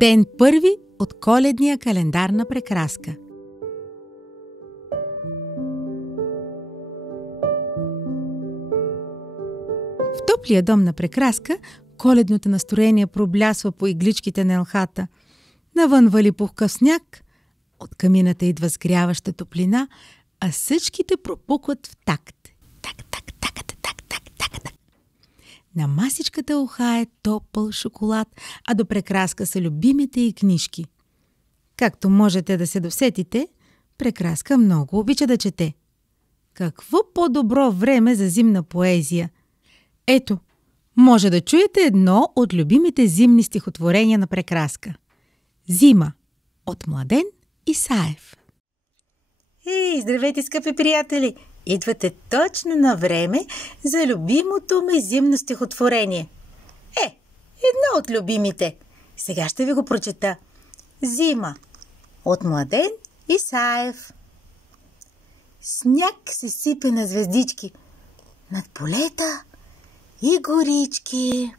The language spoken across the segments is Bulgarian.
Ден първи от коледния календар на Прекраска. В топлия дом на Прекраска коледното настроение проблясва по игличките на елхата. Навън вали пухкав сняг, от камината идва сгряваща топлина, а съчките пропукват в такт. На масичката ухае топъл шоколад, а до Прекраска са любимите й книжки. Както можете да се досетите, Прекраска много обича да чете. Какво по-добро време за зимна поезия? Ето, може да чуете едно от любимите зимни стихотворения на Прекраска. Зима от Младен Исаев. Здравейте, скъпи приятели! Идвате точно на време за любимото ми зимно стихотворение. Едно от любимите. Сега ще ви го прочета. Зима от Младен Исаев. Сняг се сипе на звездички над полета и горички.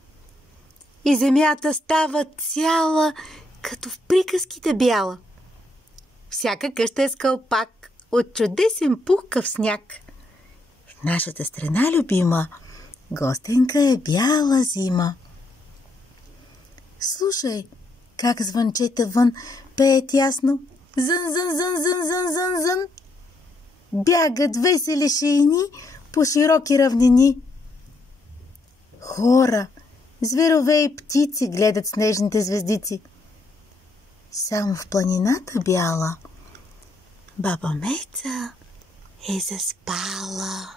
И земята става цяла, като в приказките бяла. Всяка къща е с кълпак от чудесен пухкав сняг. В нашата страна любима гостенка е бяла зима. Слушай, как звънчета вън пеят ясно. Зън, зън, зън, зън, зън, зън, зън. Бягат весели шейни по широки равнини. Хора, зверове и птици гледат снежните звездици. Само в планината бяла баба Меца е заспала.